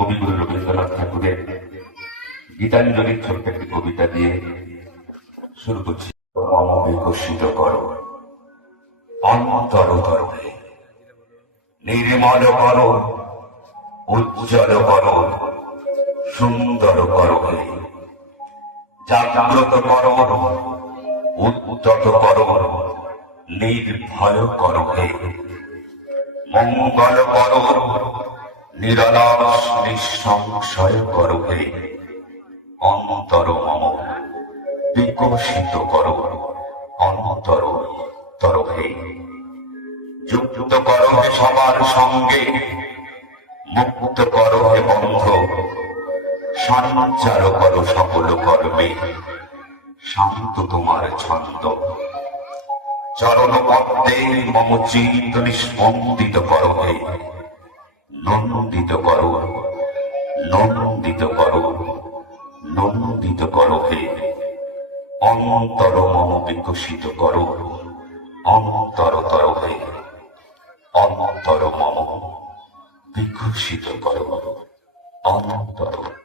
কবিগুরু রবীন্দ্রনাথ ঠাকুরের গীতাঞ্জলির ছোট্ট একটি কবিতা দিয়ে শুরু করছি। বিকশিত করো। অন্তর গর্ভে নির্মল করো। উজ্জ্বল করো। সুন্দর করো। জাগ্রত করো। উদ্যত করো। নির্ভয় করো। মঙ্গল করো। নিরলস বিকশিত করো অন্তর তর যুক্ত করো সবার সঙ্গে মুক্ত করো হে বন্ধ, সঞ্চার করো সকল কর্মে, শান্ত তোমার ছন্দ। চরণ পদ্মে মম চিন্ত নিস্পন্দিত করো হে নন্দিত করো। নন্দিত করো। নন্দিত করো হে। অন্তর মম বিকশিত করো। অন্তর তর হে। অন্তর মম বিকশিত করো। অন্তর